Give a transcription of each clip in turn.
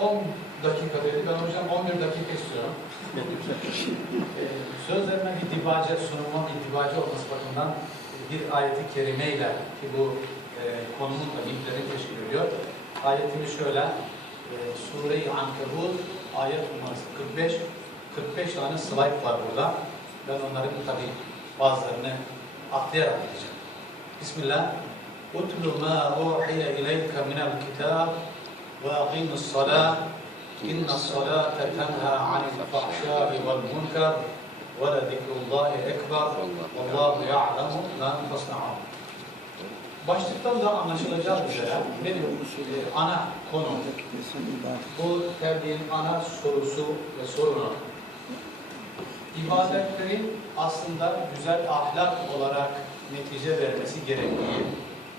10 dakika dedi. Ben hocam 11 dakika istiyorum. Ee, Sözlerime bir dibace sunumuma bir dibace olması bakımından bir ayeti kerimeyle ki bu e, konunun da linklerini teşkil ediyor. Ayetimiz şöyle. E, Sure-i Ankebut ayet numarası 45 45 tane slide var burada. Ben onların tabi bazılarını atlayarak gideceğim. Bismillah. اُتْلُ مَا أُوحِيَ إِلَيْكَ مِنَ الْكِتَابِ وَاقِمُ الصَّلَاةِ إِنَّ الصَّلَاةَ تَنْهَى عَنِ الْفَحْشَاءِ وَالْمُنْكَرِ وَلَذِكْرُ اللّٰهِ اَكْبَرُ وَاللّٰهُ يَعْلَمُ مَا تَصْنَعُونَ Başlıktan da anlaşılacağı üzere benim e, ana konum bu terbiyenin ana sorusu ve sorunu ibadetlerin aslında güzel ahlak olarak netice vermesi gerektiği,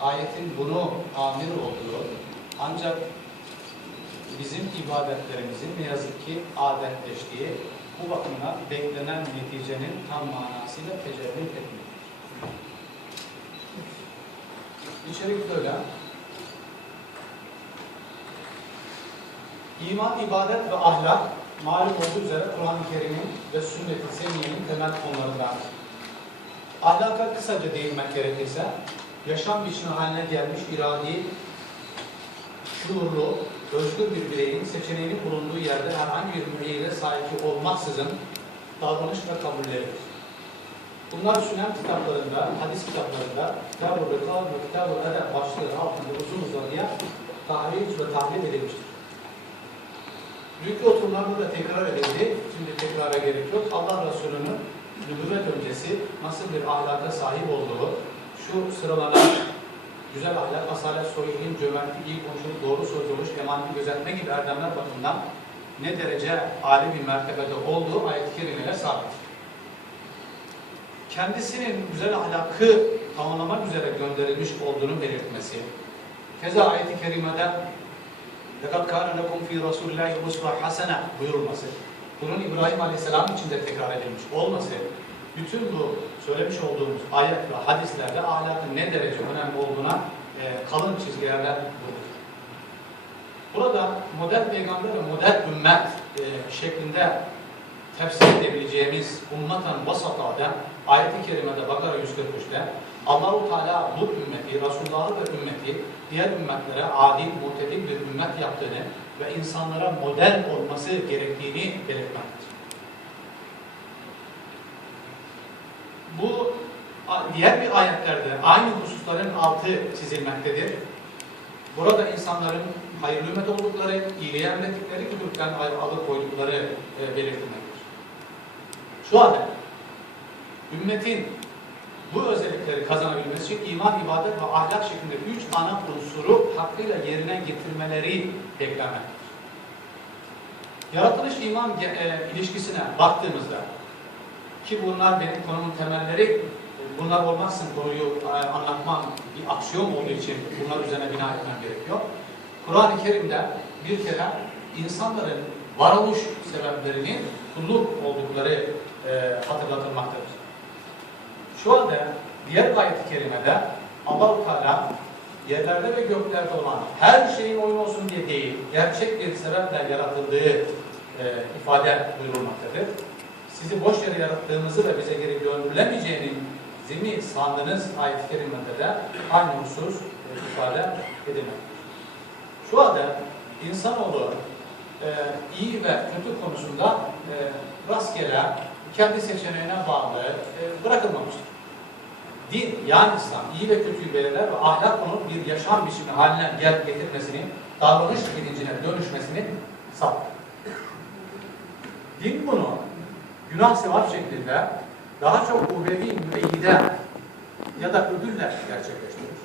ayetin bunu amir olduğu, ancak bizim ibadetlerimizin ne yazık ki adetleştiği, bu bakımdan beklenen neticenin tam manasıyla tecelli etmiyor. İçerik böyle. İman, ibadet ve ahlak malum olduğu üzere Kur'an-ı Kerim'in ve sünnet-i seniyyenin temel konularındandır. Ahlaka kısaca değinmek gerekirse, yaşam biçimi haline gelmiş iradi, şuurlu, özgür bir bireyin seçeneğinin bulunduğu yerde herhangi bir müeyyide sahip olmaksızın davranış ve kabulleridir. Bunlar Sünnen kitaplarında, hadis kitaplarında Kitab-ı Rıkab ve Kitab-ı Edeb başlığı altında uzun uzadıya tahriş ve tahlil edilmiştir. Büyük oturumlarda da tekrar edildi. Şimdi tekrara gerek yok. Allah Resulü'nün nübüvvet öncesi nasıl bir ahlaka sahip olduğu, şu sıralanan güzel ahlak, asalet, soyluğun, cömertlik, iyi konuşuluk, doğru söz oluş, emaneti gözetme gibi erdemler bakımından ne derece âli bir mertebede olduğu ayet-i kerimeler sabit. Kendisinin güzel ahlakı tamamlamak üzere gönderilmiş olduğunu belirtmesi, keza ayet-i kerimede لَقَدْ كَانَ لَكُمْ ف۪ي رَسُولِ اللّٰهِ اُسْوَةٌ حَسَنَةٌ buyurulması, bunun İbrahim Aleyhisselam için de tekrar edilmiş olması, bütün bu söylemiş olduğumuz ayet ve hadislerde ahlakın ne derece önemli olduğuna e, kalın çizgilerle vurur. Burada model peygamber ve model ümmet e, şeklinde tefsir edebileceğimiz ummatan vasata'da ayet-i kerimede Bakara 143'te Allahu Teala bu ümmeti, Resulullah'ı ve ümmeti diğer ümmetlere adil, muhtedil bir ümmet yaptığını ve insanlara model olması gerektiğini belirtmektedir. Bu diğer bir ayetlerde aynı hususların altı çizilmektedir. Burada insanların hayırlı ümmet oldukları, iyiliğe emrettikleri, kötülükten alıkoydukları e, belirtilmektedir. Şu halde ümmetin bu özellikleri kazanabilmesi için iman, ibadet ve ahlak şeklinde üç ana unsuru hakkıyla yerine getirmeleri beklenmektedir. Yaratılış iman e, ilişkisine baktığımızda ki bunlar benim konumun temelleri bunlar olmazsın konuyu e, anlatmam bir aksiyon olduğu için bunlar üzerine bina etmem gerekiyor. Kur'an-ı Kerim'de bir kere insanların varoluş sebeplerinin kulluk oldukları e, hatırlatılmaktadır. Şu anda diğer ayet-i kerimede Allah-u Teala yerlerde ve göklerde olan her şeyin oyun olsun diye değil, gerçek bir sebeple yaratıldığı e, ifade buyurulmaktadır. Sizi boş yere yarattığımızı ve bize geri döndürülemeyeceğinin zimi sandığınız ayet-i kerimede de aynı husus e, ifade edilmektedir. Şu anda insanoğlu e, iyi ve kötü konusunda e, rastgele kendi seçeneğine bağlı e, bırakılmamıştır. Din yani İslam iyi ve kötüyü belirler ve ahlak onun bir yaşam biçimi haline gel getirmesini, davranış bilincine dönüşmesini sağlar. Din bunu günah sevap şeklinde daha çok uhrevi müeyyide ya da ödülle gerçekleştirir.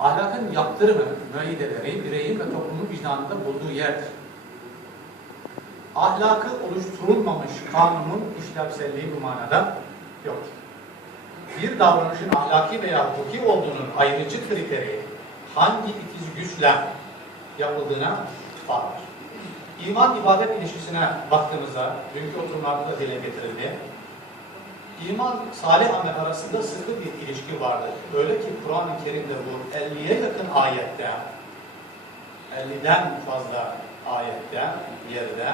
Ahlakın yaptırımı, müeyyideleri bireyin ve toplumun vicdanında bulduğu yerdir ahlakı oluşturulmamış kanunun işlevselliği bu manada yoktur. Bir davranışın ahlaki veya hukuki olduğunun ayrıcı kriteri hangi itici güçle yapıldığına bağlıdır. İman ibadet ilişkisine baktığımızda, dünkü oturumlarda da dile getirildi. İman, salih amel arasında sıkı bir ilişki vardır. Öyle ki Kur'an-ı Kerim'de bu 50'ye yakın ayette 50'den fazla ayette, yerde,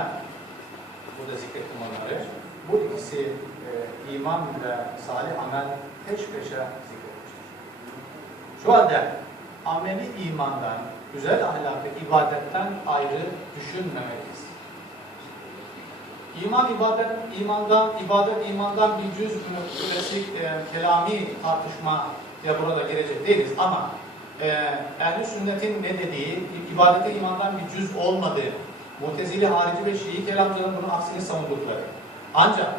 burada zikrettim onları. Bu ikisi e, iman ve salih amel peş peşe zikretmiştir. Şu halde ameli imandan, güzel ahlakı ibadetten ayrı düşünmemeliyiz. İman ibadet, imandan, ibadet imandan bir cüz klasik e, kelami tartışma ya burada girecek değiliz ama e, ehl sünnetin ne dediği, ibadete imandan bir cüz olmadığı, Mutezili harici ve Şii kelamcıların bunun aksini savundukları. Ancak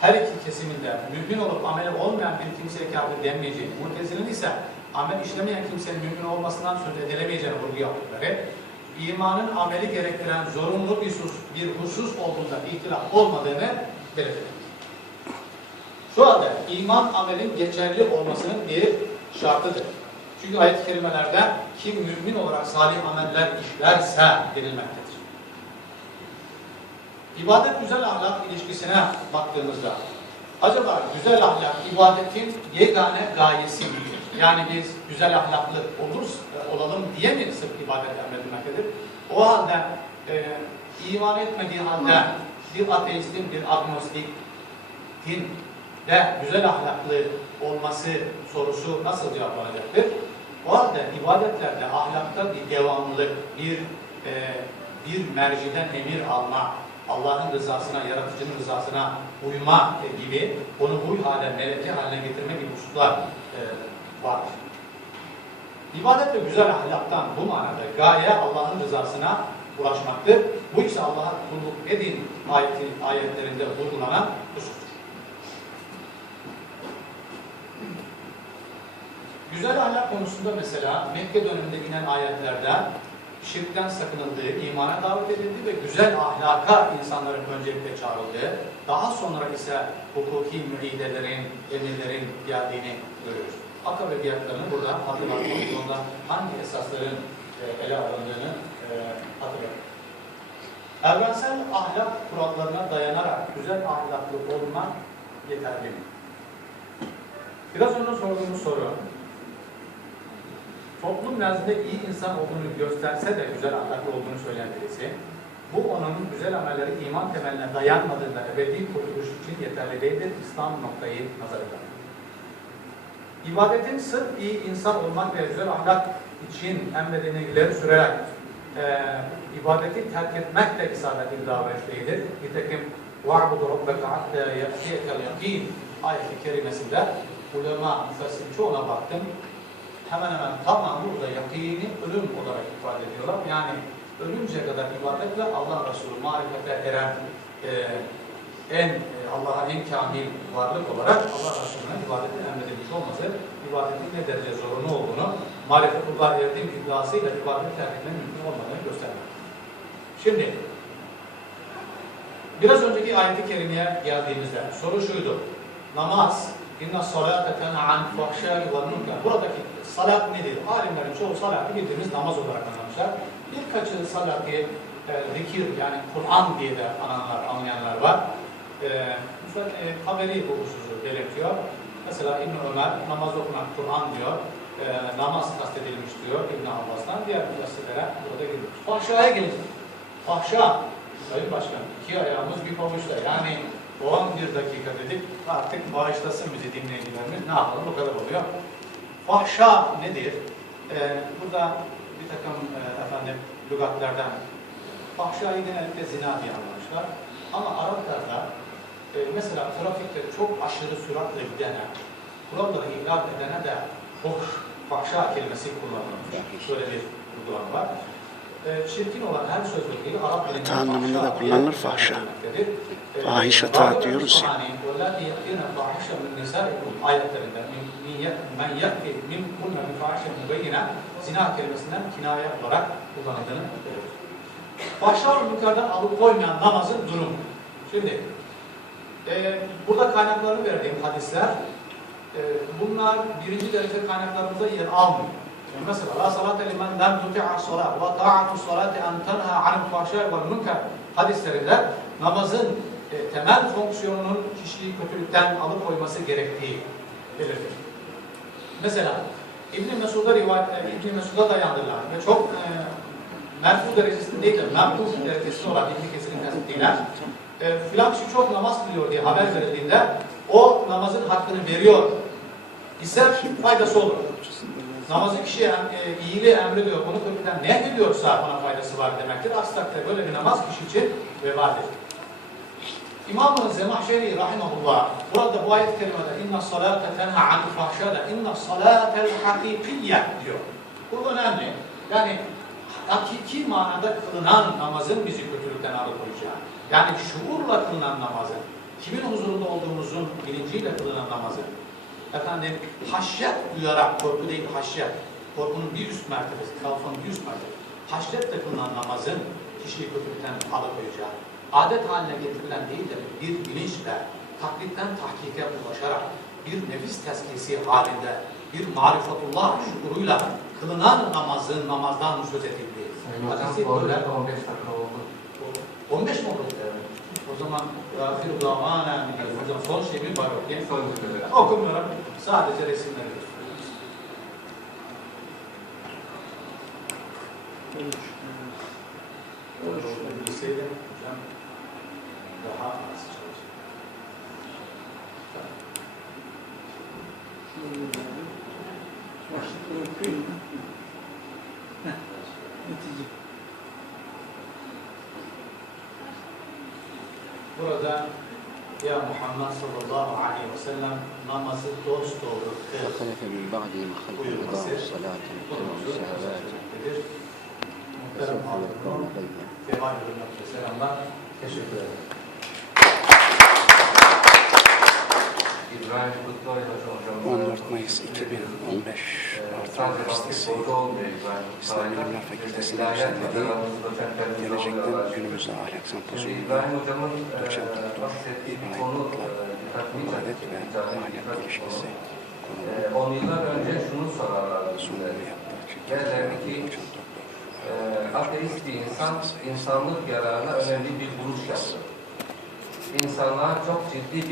her iki kesiminde mümin olup ameli olmayan bir kimseye kafir denmeyeceği, Mutezilinin ise amel işlemeyen kimsenin mümin olmasından söz edilemeyeceğini vurgu yaptıkları, imanın ameli gerektiren zorunlu bir husus, bir husus olduğunda ihtilaf olmadığını belirtiyor. Şu halde iman amelin geçerli olmasının bir şartıdır. Çünkü ayet-i kerimelerde kim mümin olarak salih ameller işlerse denilmektedir. İbadet güzel ahlak ilişkisine baktığımızda acaba güzel ahlak ibadetin yegane gayesi midir? Yani biz güzel ahlaklı oluruz, olalım diye mi sırf ibadet emredilmektedir? O halde e, iman etmediği halde bir ateistin, bir agnostik din de güzel ahlaklı olması sorusu nasıl cevaplanacaktır? O halde ibadetlerde ahlakta bir devamlılık, bir e, bir merciden emir alma, Allah'ın rızasına, yaratıcının rızasına uyma e, gibi onu huy hale, meleke haline getirme gibi hususlar e, var. İbadet ve güzel ahlaktan bu manada gaye Allah'ın rızasına ulaşmaktır. Bu ise Allah'a kulluk edin ayeti, ayetlerinde vurgulanan husustur. Güzel ahlak konusunda mesela Mekke döneminde inen ayetlerde şirkten sakınıldığı, imana davet edildi ve güzel ahlaka insanların öncelikle çağrıldığı, daha sonra ise hukuki müeydelerin, emirlerin geldiğini görüyoruz. Aka ve diyatlarını burada hatırlatmak zorunda hangi esasların e, ele alındığını e, hatırlatmak. Evrensel ahlak kurallarına dayanarak güzel ahlaklı olmak yeterli mi? Biraz önce sorduğumuz soru, toplum nezdinde iyi insan olduğunu gösterse de güzel ahlaklı olduğunu söyleyen birisi, bu onun güzel amelleri iman temeline dayanmadığında ebedi kurtuluş için yeterli değildir. İslam noktayı nazarında. İbadetin sırf iyi insan olmak ve güzel ahlak için emredildiğini ileri sürerek e, ibadeti terk etmek de isabetli bir davranış değildir. Nitekim وَعْبُدُ رَبَّكَ حَتَّى يَأْتِيَكَ الْيَقِينَ ayet-i kerimesinde ulema, müfessir çoğuna baktım. Hemen hemen tamamı burada yakini ölüm olarak ifade ediyorlar. Yani ölünceye kadar ibadetle Allah Resulü marifete eren e, en e, Allah'a en kamil varlık olarak Allah Resulü'nün ibadetin emredilmiş olması, ibadetin ne derece zorunlu olduğunu, marifetullah erdiğim iddiasıyla ibadet terk etmenin mümkün olmadığını göstermek. Şimdi, biraz önceki ayet-i kerimeye geldiğimizde soru şuydu. Namaz, inna salate an fahşâi ve. Buradaki salat nedir? Alimlerin çoğu salatı bildiğimiz namaz olarak anlamışlar. Birkaçı salatı e, zikir yani Kur'an diye de ananlar, anlayanlar var. E, mesela e, Taberi hususu belirtiyor. Mesela İbn Ömer namaz okunan Kur'an diyor. E, namaz kastedilmiş diyor İbn Abbas'tan. Diğer müfessirlere burada girmiş. Fahşaya gelince. Fahşa, Sayın Başkan, iki ayağımız bir pabuçta. Yani 11 dakika dedik, artık bağışlasın bizi dinleyicilerimiz. Ne yapalım, bu kadar oluyor. Fahşa nedir? Ee, burada bir takım e, efendim lügatlerden fahşayı genellikle zina diye anlamışlar. Ama Araplarda e, mesela trafikte çok aşırı süratle gidene, kuralları ihlal edene de hoş, fahşa kelimesi kullanılmış. Böyle bir uygulama var. E, çirkin olan her söz örneği Arap dilinde anlamında da kullanılır fahşa. Ee, fahişe ta diyoruz ya. ayetlerinden men yakti min kunna min fahişe mübeyyine zina kelimesinden kinaye olarak kullanıldığını görüyoruz. Fahşa ve mülkerden alıkoymayan namazın durumu. Şimdi e, burada kaynaklarını verdiğim hadisler e, bunlar birinci derece kaynaklarımızda yer almıyor. Yani mesela la salate limen lem tuti'a salat ve ta'atu salati en tenha anil fahşai vel münker hadislerinde namazın e, temel fonksiyonunun kişiyi kötülükten alıkoyması gerektiği belirtir. Mesela İbn Mesud'a rivayet e, İbn Mesud'a dayandırılan ve çok e, merfu derecesinde değil de merfu derecesinde olan ilmi kesimin tespitiyle e, filan kişi çok namaz kılıyor diye haber verildiğinde o namazın hakkını veriyor ise faydası olur. Namazı kişiye e, iyiliği emrediyor, onu kötüden ne ediyorsa ona faydası var demektir. Aksi takdirde böyle bir namaz kişi için vebaldir. İmam-ı Zemahşeri rahimahullah burada bu ayet-i kerimede inna salate tenha anil fahşada inna salatel diyor. Bu önemli. Yani hakiki manada kılınan namazın bizi kötülükten alıkoyacağı. Yani şuurla kılınan namazın, kimin huzurunda olduğumuzun bilinciyle kılınan namazın, efendim haşyet duyarak, korku değil haşyet, korkunun bir üst mertebesi, kalfanın bir üst mertebesi, haşyetle kılınan namazın kişiyi kötülükten alıkoyacağı, adet haline getirilen değil de bir bilinçle, taklitten tahkike ulaşarak, bir nefis tezkiyesi halinde, bir marifatullah şuuruyla kılınan namazın namazdan söz Hocam Hadisi böyle. arada 15 dakika oldu. 15 mi oldu? O zaman ahiru davana hocam son şey mi var okuyayım? Son cümle. Okumuyorum. Sadece resimleri gösteriyoruz. Bilseydim hocam daha az Netice. Burada ya Muhammed sallallahu aleyhi ve sellem namazı dost doğru kıl. Buyurması. Muhterem Halk'ın Devam Hürmet'e selamlar. Teşekkür ederim. 14 Mayıs 2015 Artvin Üniversitesi İslam Bilimler Fakültesi'nde düzenlediği Gelecekten Günümüze Ahlak Sempozyumu'nda doçent doktor bir e, dikkatimi adet ve ahlak ilişkisi konulu E, On yıllar önce şunu sorarlardı bize. sunumu yaptı. Derlerdi ki e, ateist bir insan insanlık yararına önemli bir buluş yaptı. İnsanlar çok ciddi